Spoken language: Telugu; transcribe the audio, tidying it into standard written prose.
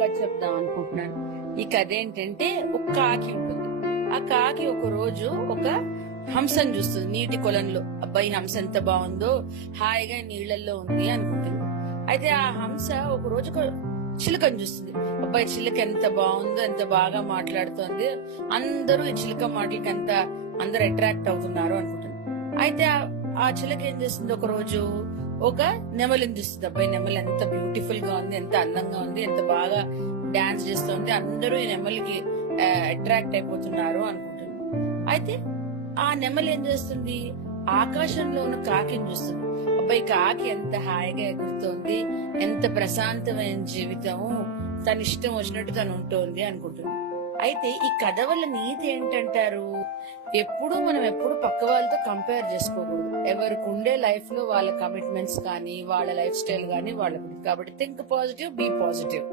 కథ చెప్దాం అనుకుంటున్నాను. ఈ కథ ఏంటంటే, ఒక కాకి ఉంటుంది. ఆ కాకి ఒక రోజు ఒక హంసను చూస్తుంది నీటి కొలంలో. అబ్బాయి హంస ఎంత బాగుందో, హాయిగా నీళ్లలో ఉంది అనుకుంటుంది. అయితే ఆ హంస ఒక రోజు ఒక చిలుకను చూస్తుంది. అబ్బాయి చిలుక ఎంత బాగుందో, ఎంత బాగా మాట్లాడుతోంది, అందరూ ఈ చిలుక మాటలకి అందరు అట్రాక్ట్ అవుతున్నారు అనుకుంటుంది. అయితే ఆ చిలుక ఏం చేస్తుంది, ఒక రోజు ఒక నెమలిని చూస్తుంది. అబ్బాయి నెమలి ఎంత బ్యూటిఫుల్ గా ఉంది, ఎంత అందంగా ఉంది, ఎంత బాగా డాన్స్ చేస్తుంది, అందరూ ఈ నెమలికి అట్రాక్ట్ అయిపోతున్నారు అనుకుంటుంది. అయితే ఆ నెమలి ఏం చేస్తుంది, ఆకాశంలో ఉన్న కాకిని చూస్తుంది. అబ్బాయి కాకి ఎంత హాయిగా ఎగురుతోంది, ఎంత ప్రశాంతమైన జీవితం, తన ఇష్టం వచ్చినట్టు తను ఉంటుంది అనుకుంటుంది. అయితే ఈ కథ వల్ల నీతి ఏంటంటారు, మనం ఎప్పుడు పక్క వాళ్ళతో కంపేర్ చేసుకోకూడదు. ఎవరికి ఉండే లైఫ్ లో వాళ్ళ కమిట్మెంట్స్ కానీ, వాళ్ళ లైఫ్ స్టైల్ కానీ వాళ్ళకి. కాబట్టి థింక్ పాజిటివ్, బీ పాజిటివ్.